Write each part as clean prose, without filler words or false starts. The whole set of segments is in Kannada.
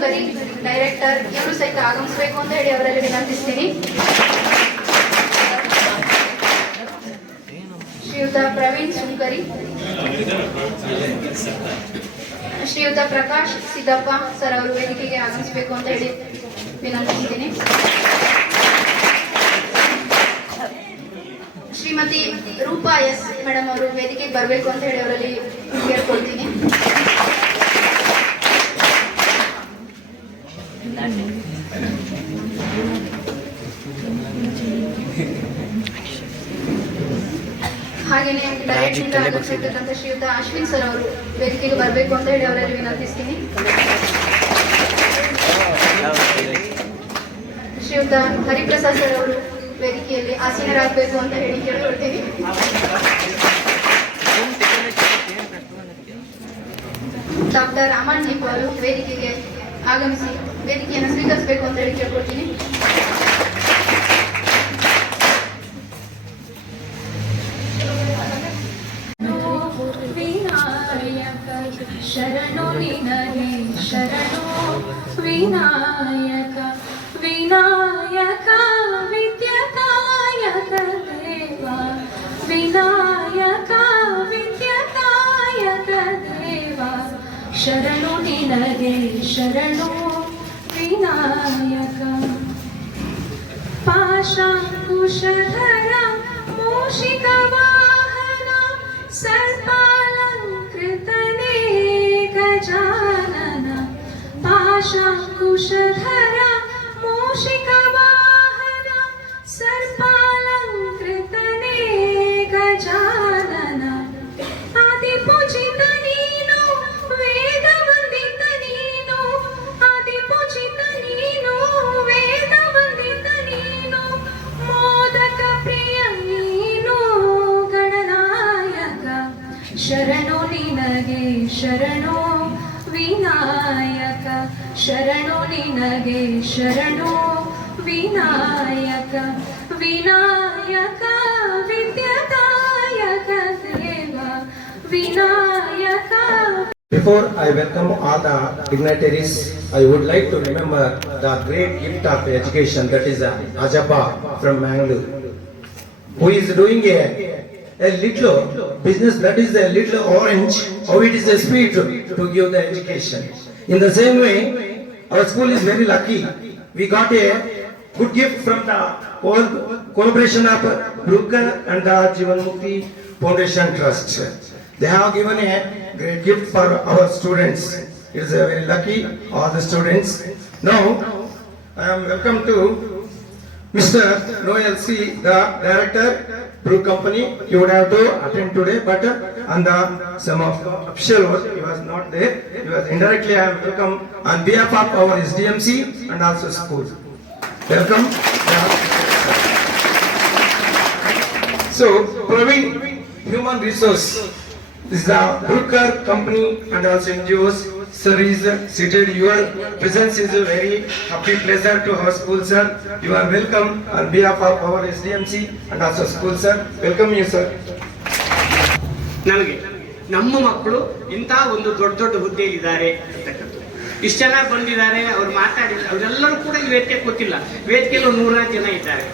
ಸುಂಕರಿ ಡೈರೆಕ್ಟರ್ ಇವರು ಸಹಿತ ಆಗಮಿಸಬೇಕು ಅಂತ ಹೇಳಿ ಅವರಲ್ಲಿ ವಿನಂತಿಸ್ತೀನಿ. ಶ್ರೀಯುತ ಪ್ರವೀಣ್ ಸುಂಕರಿ, ಶ್ರೀಯುತ ಪ್ರಕಾಶ್ ಸಿದ್ದಪ್ಪ ಸರ್ ಅವರು ವೇದಿಕೆಗೆ ಆಗಮಿಸಬೇಕು ಅಂತ ಹೇಳಿ ವಿನಂತಿಸ್ತೀನಿ. ಶ್ರೀಮತಿ ರೂಪಾ ಎಸ್ ಮೇಡಮ್ ಅವರು ವೇದಿಕೆಗೆ ಬರಬೇಕು ಅಂತ ಹೇಳಿ ಅವರಲ್ಲಿ ಕೇಳ್ಕೊಳ್ತೀನಿ. ಹಾಗೇನೆ ಡೈರೆಕ್ಟ್ ಆಗಮಿಸಿರ್ತಕ್ಕಂಥ ಶ್ರೀಯುತ ಅಶ್ವಿನ್ ಸರ್ ಅವರು ವೇದಿಕೆಗೆ ಬರಬೇಕು ಅಂತ ಹೇಳಿ ಅವರಲ್ಲಿ ವಿನಂತಿಸ್ತೀನಿ. ಶ್ರೀಯುತ ಹರಿಪ್ರಸಾದ್ ಸರ್ ಅವರು ವೇದಿಕೆಯಲ್ಲಿ ಆಸೀನರಾಗಬೇಕು ಅಂತ ಹೇಳಿ ಕೇಳ್ಕೊಳ್ತೀವಿ. ಡಾಕ್ಟರ್ ರಾಮನ್ ದೀಪ್ ಅವರು ವೇದಿಕೆಗೆ ಆಗಮಿಸಿ ವೇದಿಕೆಯನ್ನು ಸ್ವೀಕರಿಸಬೇಕು ಅಂತ ಹೇಳಿ ಕೇಳ್ಕೊಳ್ತೀನಿ. ಶರಣು ನಿನಗೆ ಶರಣು ವಿನಾಯಕ ವಿನಾಯಕ ವಿದ್ಯಕಾಯಕ ದೇವ ವಿನಾಯಕ ವಿದ್ಯಕಾಯಕ ದೇವ ಶರಣು ನಿನಗೆ ಶರಣು ವಿನಾಯಕ ಪಾಶಾಂಕುಶಧರ ಮೂಷಿಕ ವಾಹನ ಸರ್ಪಾಲಂಕೃತನೇ ಗಜಾನನ ಪಾಶಾಂಕುಶಧರ ಮೂಷಿಕ ವಾಹನ ಸರ್ಪಾಲಂಕೃತನೇ ಗಜಾನನ ಆದಿಪೂಜಿತ ನೀನು ವೇದ ವಂದಿತ ನೀನು ಆದಿಪೂಜಿತ ನೀನು ವೇದ ವಂದಿತ ನೀನು ಮೋದಕ ಪ್ರಿಯ ನೀನು ಗಣನಾಯಕ ಶರಣು ನಿನಗೆ ಶರಣು ವಿನಾಯಕ ಶರಣು ನಿನಗೆ ಶರಣು ವಿನಾಯಕ ವಿನಾಯಕ ವಿದ್ಯದಾಯಕ ದೇವ Vinayaka. Before I welcome all the dignitaries, I would like to remember the great gift of education, that is Ajaba from Mangalore, who is doing a little business, that is a little orange, how it is a sweet to give the education. In the same way, our school is very lucky. We got a good gift from the collaboration of Brooker and the Jivan Mukti Foundation Trust. They have given a great gift for our students. It is a very lucky, all the students. Now, I am welcome to Mr. Noel C., the director, Brew Company. He would have to attend today, but on the some of official work, he was not there. He was indirectly. I am welcome on behalf of our SDMC and also school. Welcome. So, Praveen, Human Resource, is the Brooker Company and also NGOs. Sir is seated. Your presence is a very happy pleasure to our school, sir. You are welcome on behalf of our SDMC and also school, sir. Welcome you, sir. ನಮಗೆ ನಮ್ಮ ಮಕ್ಕಳು ಇಂಥ ಒಂದು ದೊಡ್ಡ ದೊಡ್ಡ ಹುದ್ದೆಯಲ್ಲಿದ್ದಾರೆ ಅಂತಕ್ಕಂಥದ್ದು ಇಷ್ಟು ಚೆನ್ನಾಗಿ ಬಂದಿದ್ದಾರೆ. ಅವ್ರು ಮಾತಾಡಿದ್ದಾರೆ, ಅವರೆಲ್ಲರೂ ಕೂಡ ಈ ವೇದಿಕೆ ಗೊತ್ತಿಲ್ಲ. ವೇದಿಕೆಯಲ್ಲಿ 100 ಜನ ಇದ್ದಾರೆ,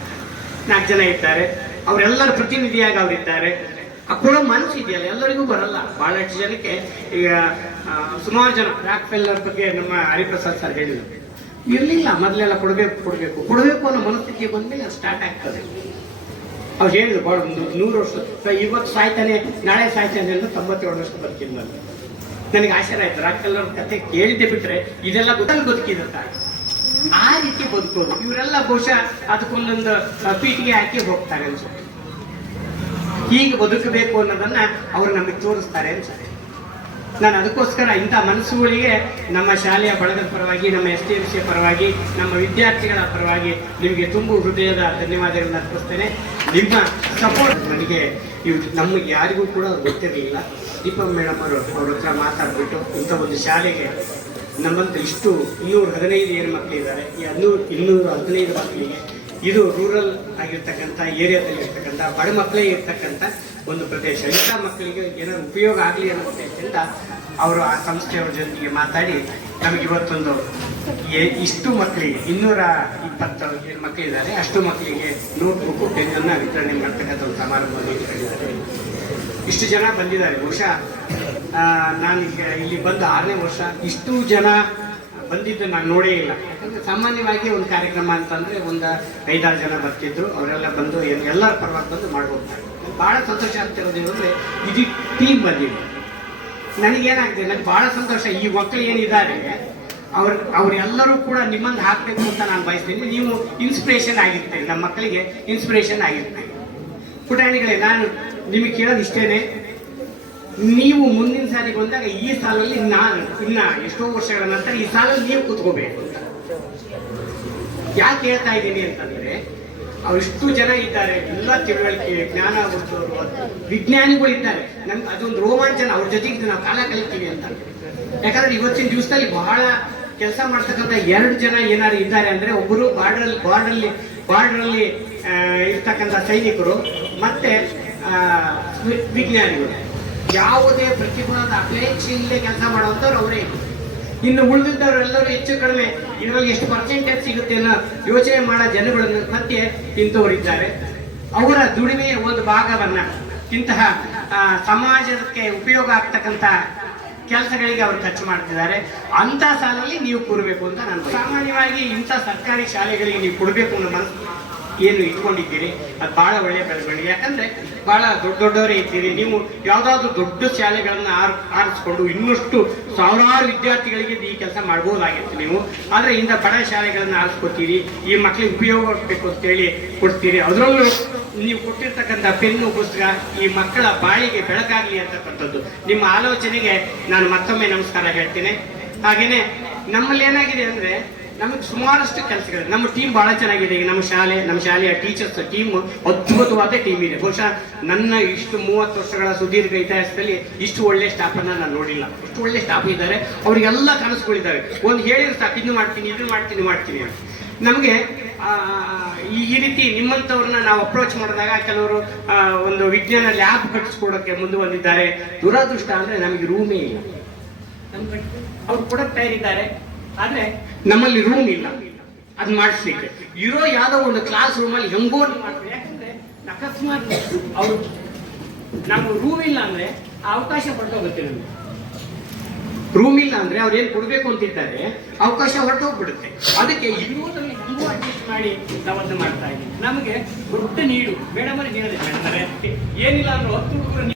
4 ಜನ ಇದ್ದಾರೆ. ಅವರೆಲ್ಲರ ಪ್ರತಿನಿಧಿಯಾಗಿ ಅವರಿದ್ದಾರೆ. ಆ ಕೊಡೋ ಮನಸ್ಸು ಇದೆಯಲ್ಲ, ಎಲ್ಲರಿಗೂ ಬರಲ್ಲ. ಬಹಳಷ್ಟು ಜನಕ್ಕೆ ಈಗ ಸುಮಾರು ಜನ ರಾಕ್ ಫೆಲ್ಲರ್ ಬಗ್ಗೆ ನಮ್ಮ ಹರಿಪ್ರಸಾದ್ ಸರ್ ಹೇಳಿದ್ರು, ಇರಲಿಲ್ಲ ಮೊದಲೆಲ್ಲ ಕೊಡಬೇಕು ಅನ್ನೋ ಮನಸ್ಥಿತಿ ಬಂದ್ಮೇಲೆ ಅದು ಸ್ಟಾರ್ಟ್ ಆಗ್ತದೆ. ಅವ್ರು ಹೇಳಿದ್ರು ಭಾಳ 100 ವರ್ಷ ಇವತ್ತು ಸಾಯ್ತಾನೆ ನಾಳೆ ಸಾಯ್ತಾನೆ ಅಂತ 97 ವರ್ಷ ಬದುಕಿಲ್ಲ. ನನಗೆ ಆಶ್ಚರ್ಯ ಆಯ್ತು. ರಾಕ್ ಫೆಲ್ಲರ್ ಕತೆ ಕೇಳಿದ್ದೆ ಬಿಟ್ರೆ ಇದೆಲ್ಲ ಬದುಕಿದ್ದಾರೆ. ಆ ರೀತಿ ಬದುಕೋದು ಇವರೆಲ್ಲ ಬಹುಶಃ ಅದಕ್ಕೊಂದೊಂದು ಪೀಠಿಗೆ ಹಾಕಿ ಹೋಗ್ತಾರೆ ಅನ್ಸುತ್ತೆ. ಹೀಗೆ ಬದುಕಬೇಕು ಅನ್ನೋದನ್ನ ಅವರು ನಮಗೆ ತೋರಿಸ್ತಾರೆ ಅನ್ಸುತ್ತೆ. ನಾನು ಅದಕ್ಕೋಸ್ಕರ ಇಂಥ ಮನಸ್ಸುಗಳಿಗೆ ನಮ್ಮ ಶಾಲೆಯ ಬಳಗದ ಪರವಾಗಿ, ನಮ್ಮ STMC ಪರವಾಗಿ, ನಮ್ಮ ವಿದ್ಯಾರ್ಥಿಗಳ ಪರವಾಗಿ ನಿಮಗೆ ತುಂಬ ಹೃದಯದ ಧನ್ಯವಾದಗಳನ್ನು ಅರ್ಪಿಸ್ತೇನೆ. ನಿಮ್ಮ ಸಪೋರ್ಟ್ ನನಗೆ ನಮಗೆ ಯಾರಿಗೂ ಕೂಡ ಗೊತ್ತಿರಲಿಲ್ಲ. ದೀಪಾ ಮೇಡಮ್ ಅವರು ಅವ್ರ ಹತ್ರ ಮಾತಾಡ್ಬಿಟ್ಟು ಇಂಥ ಒಂದು ಶಾಲೆಗೆ ನಮ್ಮಂತ ಇಷ್ಟು 215 ಹೆಣ್ಮಕ್ಳು ಇದ್ದಾರೆ. ಈ 215 ಮಕ್ಕಳಿಗೆ ಇದು ರೂರಲ್ ಆಗಿರ್ತಕ್ಕಂಥ ಏರಿಯಾದಲ್ಲಿ ಇರ್ತಕ್ಕಂಥ ಬಡ ಮಕ್ಕಳಿಗೆ ಇರ್ತಕ್ಕಂಥ ಒಂದು ಪ್ರದೇಶ. ಇಂಥ ಮಕ್ಕಳಿಗೆ ಏನಾದ್ರು ಉಪಯೋಗ ಆಗಲಿ ಅನ್ನೋ ಉದ್ದೇಶದಿಂದ ಅವರು ಆ ಸಂಸ್ಥೆಯವರ ಜೊತೆಗೆ ಮಾತಾಡಿ ನಮಗೆ ಇವತ್ತೊಂದು ಇಷ್ಟು ಮಕ್ಕಳಿಗೆ 220 ಮಕ್ಕಳಿದ್ದಾರೆ, ಅಷ್ಟು ಮಕ್ಕಳಿಗೆ ನೋಟ್ಬುಕ್ ಪೆನ್ನನ್ನು ವಿತರಣೆ ಮಾಡ್ತಕ್ಕಂಥ ಒಂದು ಸಮಾರಂಭವನ್ನು ಇಟ್ಕೊಂಡಿದ್ದಾರೆ. ಇಷ್ಟು ಜನ ಬಂದಿದ್ದಾರೆ. ಬಹುಶಃ ನಾನು ಇಲ್ಲಿ ಬಂದ 6ನೇ ವರ್ಷ ಇಷ್ಟು ಜನ ಬಂದಿದ್ದು ನಾನು ನೋಡೇ ಇಲ್ಲ. ಯಾಕಂದ್ರೆ ಸಾಮಾನ್ಯವಾಗಿ ಒಂದು ಕಾರ್ಯಕ್ರಮ ಅಂತಂದ್ರೆ ಒಂದು 5-6 ಜನ ಬರ್ತಿದ್ರು. ಅವರೆಲ್ಲ ಬಂದು ಎಲ್ಲರ ಪರವಾಗಿ ಬಂದು ಮಾಡ್ಬೋದಾರೆ. ಬಹಳ ಸಂತೋಷ ಆಗ್ತಿರೋದು ಅಂದರೆ ಇದು ಟೀಮ್ ಬಂದಿದೆ. ನನಗೇನಾಗ್ತದೆ, ನನಗೆ ಬಹಳ ಸಂತೋಷ. ಈ ಮಕ್ಕಳು ಏನಿದ್ದಾರೆ ಅವರೆಲ್ಲರೂ ಕೂಡ ನಿಮ್ಮನ್ನು ಹಾಕಬೇಕು ಅಂತ ನಾನು ಬಯಸ್ತೀನಿ. ನೀವು ಇನ್ಸ್ಪಿರೇಷನ್ ಆಗಿರ್ತೀರಿ, ನಮ್ಮ ಮಕ್ಕಳಿಗೆ ಇನ್ಸ್ಪಿರೇಷನ್ ಆಗಿರ್ತೀರಿ. ಪುಟಾಣಿಗಳೇ, ನಾನು ನಿಮಗೆ ಕೇಳೋದು ಇಷ್ಟೇನೆ, ನೀವು ಮುಂದಿನ ಸಾಲಿಗೆ ಬಂದಾಗ ಈ ಸಾಲಲ್ಲಿ ನಾನು ಇನ್ನ ಎಷ್ಟೋ ವರ್ಷಗಳ ನಂತರ ಈ ಸಾಲಲ್ಲಿ ನೀವು ಕೂತ್ಕೋಬೇಕು ಅಂತ. ಯಾಕೆ ಹೇಳ್ತಾ ಇದ್ದೀನಿ ಅಂತಂದ್ರೆ, ಅವರಿಷ್ಟು ಜನ ಇದ್ದಾರೆ, ಎಲ್ಲ ತಿಳುವಳಿಕೆ ಜ್ಞಾನ ಉಳಿಸೋರು ವಿಜ್ಞಾನಿಗಳಿದ್ದಾರೆ. ನಮ್ಗೆ ಅದೊಂದು ರೋಮಾಂಚನ, ಅವ್ರ ಜೊತೆಗೆ ನಾವು ಕಾಲ ಕಲಿತೀವಿ ಅಂತ. ಯಾಕಂದ್ರೆ ಇವತ್ತಿನ ದಿವಸದಲ್ಲಿ ಬಹಳ ಕೆಲಸ ಮಾಡ್ತಕ್ಕಂಥ 2 ಜನ ಏನಾದ್ರು ಇದ್ದಾರೆ ಅಂದ್ರೆ, ಒಬ್ಬರು ಬಾರ್ಡರಲ್ಲಿ ಇರ್ತಕ್ಕಂಥ ಸೈನಿಕರು, ಮತ್ತೆ ವಿಜ್ಞಾನಿಗಳು. ಯಾವುದೇ ಪ್ರತಿಫಲದ ಅಪೇಕ್ಷೆ ಇಲ್ಲದೆ ಕೆಲಸ ಮಾಡುವಂಥವ್ರು ಅವರೇ. ಇನ್ನು ಉಳಿದಿದ್ದವರೆಲ್ಲರೂ ಹೆಚ್ಚು ಕಡಿಮೆ ಇದರಲ್ಲಿ ಎಷ್ಟು ಪರ್ಸೆಂಟೇಜ್ ಸಿಗುತ್ತೆ ಅನ್ನೋ ಯೋಚನೆ ಮಾಡೋ ಜನಗಳ ಮಧ್ಯೆ ಇಂಥವರಿದ್ದಾರೆ. ಅವರ ದುಡಿಮೆಯ ಒಂದು ಭಾಗವನ್ನ ಇಂತಹ ಸಮಾಜಕ್ಕೆ ಉಪಯೋಗ ಆಗ್ತಕ್ಕಂಥ ಕೆಲಸಗಳಿಗೆ ಅವರು ಖರ್ಚು ಮಾಡ್ತಿದ್ದಾರೆ. ಅಂತ ಸಾಲಲ್ಲಿ ನೀವು ಕೂರಬೇಕು ಅಂತ ನಾನು ಸಾಮಾನ್ಯವಾಗಿ ಇಂಥ ಸರ್ಕಾರಿ ಶಾಲೆಗಳಿಗೆ ನೀವು ಕೊಡಬೇಕು ಅನ್ನೋ ಮನಸ್ಸು ಏನು ಇಟ್ಕೊಂಡಿದ್ದೀರಿ, ಅದು ಬಹಳ ಒಳ್ಳೆಯ ಬೆಳವಣಿಗೆ. ಯಾಕಂದ್ರೆ ಬಹಳ ದೊಡ್ಡವರೇ ಇದ್ದೀರಿ ನೀವು. ಯಾವುದಾದ್ರೂ ದೊಡ್ಡ ಶಾಲೆಗಳನ್ನ ಆರಿಸ್ಕೊಂಡು ಇನ್ನಷ್ಟು ಸಾವಿರಾರು ವಿದ್ಯಾರ್ಥಿಗಳಿಗೆ ಈ ಕೆಲಸ ಮಾಡ್ಬೋದಾಗಿತ್ತು ನೀವು. ಆದ್ರೆ ಇಂಥ ಬಡ ಶಾಲೆಗಳನ್ನ ಆರಿಸ್ಕೊತೀರಿ, ಈ ಮಕ್ಕಳಿಗೆ ಉಪಯೋಗ ಆಗಬೇಕು ಅಂತೇಳಿ ಕೊಡ್ತೀರಿ. ಅದರಲ್ಲೂ ನೀವು ಕೊಟ್ಟಿರ್ತಕ್ಕಂಥ ಪೆನ್ನು ಪುಸ್ತಕ ಈ ಮಕ್ಕಳ ಬಾಳಿಗೆ ಬೆಳಕಾಗ್ಲಿ ಅಂತಕ್ಕಂಥದ್ದು ನಿಮ್ಮ ಆಲೋಚನೆಗೆ ನಾನು ಮತ್ತೊಮ್ಮೆ ನಮಸ್ಕಾರ ಹೇಳ್ತೀನಿ. ಹಾಗೇನೆ ನಮ್ಮಲ್ಲಿ ಏನಾಗಿದೆ ಅಂದ್ರೆ, ನಮಗೆ ಸುಮಾರಷ್ಟು ಕೆಲಸಗಳು, ನಮ್ಮ ಟೀಮ್ ಬಹಳ ಚೆನ್ನಾಗಿದೆ. ಈಗ ನಮ್ಮ ಶಾಲೆಯ ಟೀಚರ್ಸ್ ಟೀಮ್ ಅದ್ಭುತವಾದ ಟೀಮ್ ಇದೆ. ಬಹುಶಃ ನನ್ನ ಇಷ್ಟು 30 ವರ್ಷಗಳ ಸುದೀರ್ಘ ಇತಿಹಾಸದಲ್ಲಿ ಇಷ್ಟು ಒಳ್ಳೆ ಸ್ಟಾಫ್ ಅನ್ನ ನಾನು ನೋಡಿಲ್ಲ. ಇಷ್ಟು ಒಳ್ಳೆ ಸ್ಟಾಫ್ ಇದ್ದಾರೆ, ಅವರಿಗೆಲ್ಲ ಕನಸುಗಳಿದ್ದಾರೆ. ಒಂದು ಹೇಳಿದ್ರೆ ಸಾಕು, ಇದನ್ನು ಮಾಡ್ತೀನಿ ಅಂತ. ನಮಗೆ ಈ ರೀತಿ ನಿಮ್ಮಂಥವ್ರನ್ನ ನಾವು ಅಪ್ರೋಚ್ ಮಾಡಿದಾಗ ಕೆಲವರು ಒಂದು ವಿಜ್ಞಾನ ಲ್ಯಾಬ್ ಕಟ್ಟಿಸ್ಕೊಡೋಕ್ಕೆ ಮುಂದೆ ಬಂದಿದ್ದಾರೆ. ದುರಾದೃಷ್ಟ ಅಂದ್ರೆ ನಮಗೆ ರೂಮೇ ಇಲ್ಲ. ಅವ್ರು ಕೊಡಕ್ ತಯಾರಿದ್ದಾರೆ, ಆದ್ರೆ ನಮ್ಮಲ್ಲಿ ರೂಮ್ ಇಲ್ಲ ಅದ್ ಮಾಡಿಸ್ಲಿಕ್ಕೆ. ಇರೋ ಯಾವ್ದೋ ಒಂದು ಕ್ಲಾಸ್ ರೂಮಲ್ಲಿ ಹೆಂಗೋ ಮಾಡ್ತಾರೆ. ಯಾಕಂದ್ರೆ ಅಕಸ್ಮಾತ್ ಅವರು ನಮ್ಗೆ ರೂಮ್ ಇಲ್ಲ ಅಂದ್ರೆ ಆ ಅವಕಾಶ ಹೊರಟೋಗುತ್ತೆ. ನಮ್ಗೆ ರೂಮ್ ಇಲ್ಲ ಅಂದ್ರೆ ಅವ್ರು ಏನ್ ಕೊಡ್ಬೇಕು ಅಂತಿದ್ದಾರೆ, ಅವಕಾಶ ಹೊರಟೋಗ್ಬಿಡುತ್ತೆ. ಅದಕ್ಕೆ ಇರುವುದರಲ್ಲಿ ಹೆಂಗೋ ಅಡ್ಜಸ್ಟ್ ಮಾಡಿ ನಾವನ್ನ ಮಾಡ್ತಾ ಇದ್ದೀವಿ. ನಮಗೆ ದೊಡ್ಡ ನೀಡು ಮೇಡಮ್ ಅವ್ರಿಗೆ ಹೇಳಿದೆ, ಮೇಡಮ್ ಏನಿಲ್ಲ ಅಂದ್ರೆ 10 ಹುಡುಗರು